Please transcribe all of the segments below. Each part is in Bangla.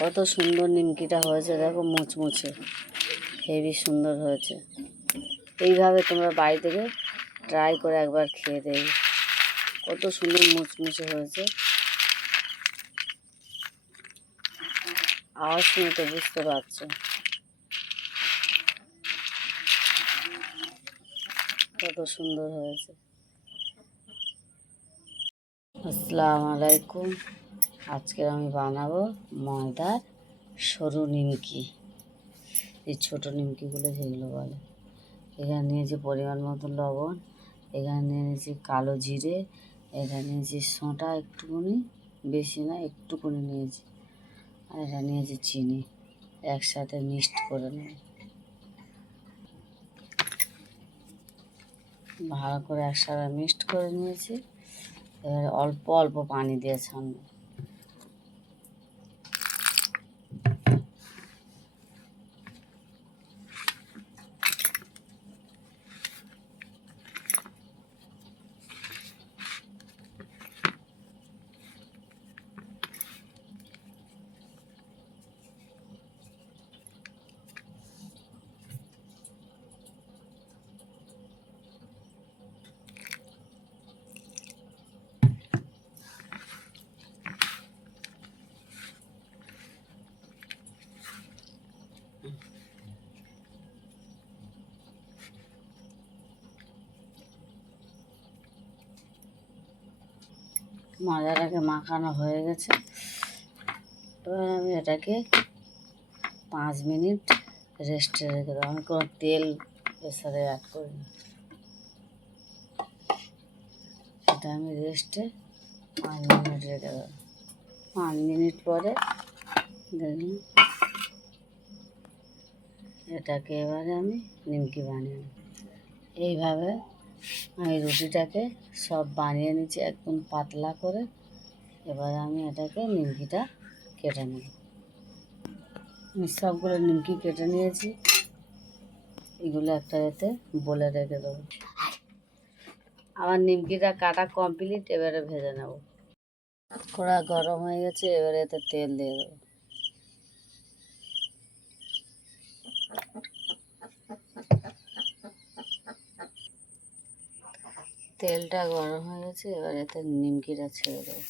কত সুন্দর নিমকিটা হয়েছে, দেখো মুচমুচে, হেভি সুন্দর হয়েছে। এইভাবে তোমরা বাড়ি থেকে ট্রাই করে একবার খেয়ে দেবে, কত সুন্দর মুচমুচে হয়েছে। আওয়াজ শুনে তো বুঝতে পারছো কত সুন্দর হয়েছে। আসসালামু আলাইকুম। আজকে আমি বানাবো ময়দার সরু নিমকি, এই ছোটো নিমকিগুলো যেগুলো বলে। এখানে নিয়েছি পরিমাণ মতো লবণ, এখানে নিয়েছি কালো জিরে, এখানে নিয়েছি সোঁটা একটুকুনি, বেশি না একটুকুনি নিয়েছি, আর এটা নিয়েছি চিনি। একসাথে মিক্সড করে নেব, ভালো করে একসাথে মিক্সড করে নিয়েছি। এবারে অল্প অল্প পানি দিয়ে ছানবো। ময়দাটাকে মাখানো হয়ে গেছে। এবার আমি এটাকে 5 মিনিট রেস্টে রেখে দেবো। আমি কোনো তেল এর সাথে অ্যাড করিনি, এটা আমি রেস্টে 5 মিনিট রেখে দেবো। 5 মিনিট পরে দেখুন, এটাকে এবারে আমি নিমকি বানিয়ে নেব। এইভাবে আমি রুটিটাকে সব বানিয়ে নিচ্ছি একদম পাতলা করে। এবার আমি এটাকে নিমকিটা কেটে নেব। আমি সবগুলো নিমকি কেটে নিয়েছি, এগুলো একটা এতে বলে রেখে দেবো। আমার নিমকিটা কাটা কমপ্লিট, এবারে ভেজে নেব। কড়া গরম হয়ে গেছে, এবারে এতে তেল দিয়ে দেবো। তেলটা গরম হয়ে গেছে, এবার এতে নিমকিটা ছেড়ে দেবো।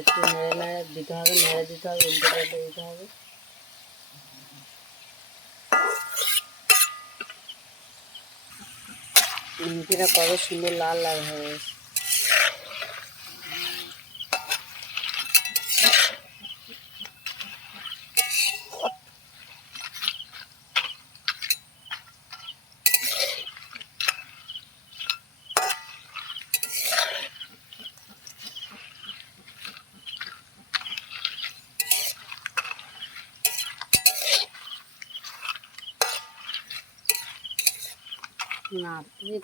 একটু নেড়ে দিতে হবে, উল্টে পাল্টে দিতে হবে। নিমকিটা কত সুন্দর লাল লাল হয়ে গেছে। না,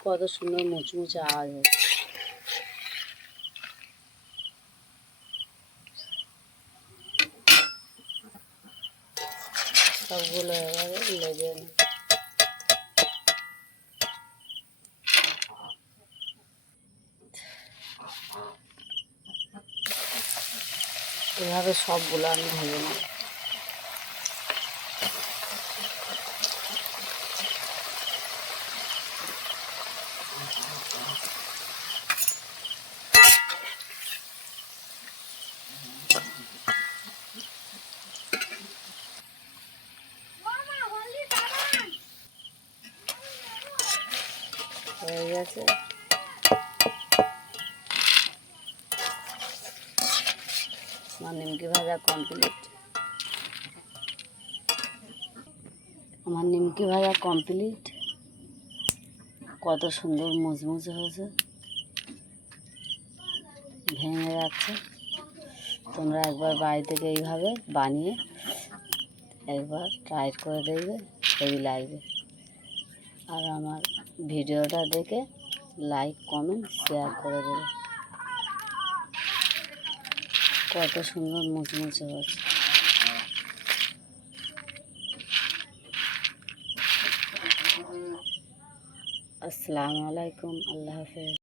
কত সুন্দর মুচমুচে আওয়াজ হচ্ছে। সবগুলো এবারে লেগে নেব। এভাবে সবগুলো আমি ভেজে নেব। গেছে। আমার নিমকি ভাজা কমপ্লিট। আমার নিমকি ভাজা কমপ্লিট। কত সুন্দর মুচমুচে হয়েছে, ভেঙে যাচ্ছে। তোমরা একবার বাড়ি থেকে এইভাবে বানিয়ে একবার ট্রাই করে দেখবে, হেভি লাগবে। আর আমার ভিডিওটা দেখে লাইক কমেন্ট শেয়ার করে দেবে। কত সুন্দর মুচমুচে হচ্ছে। আসসালামু আলাইকুম, আল্লাহ হাফেজ।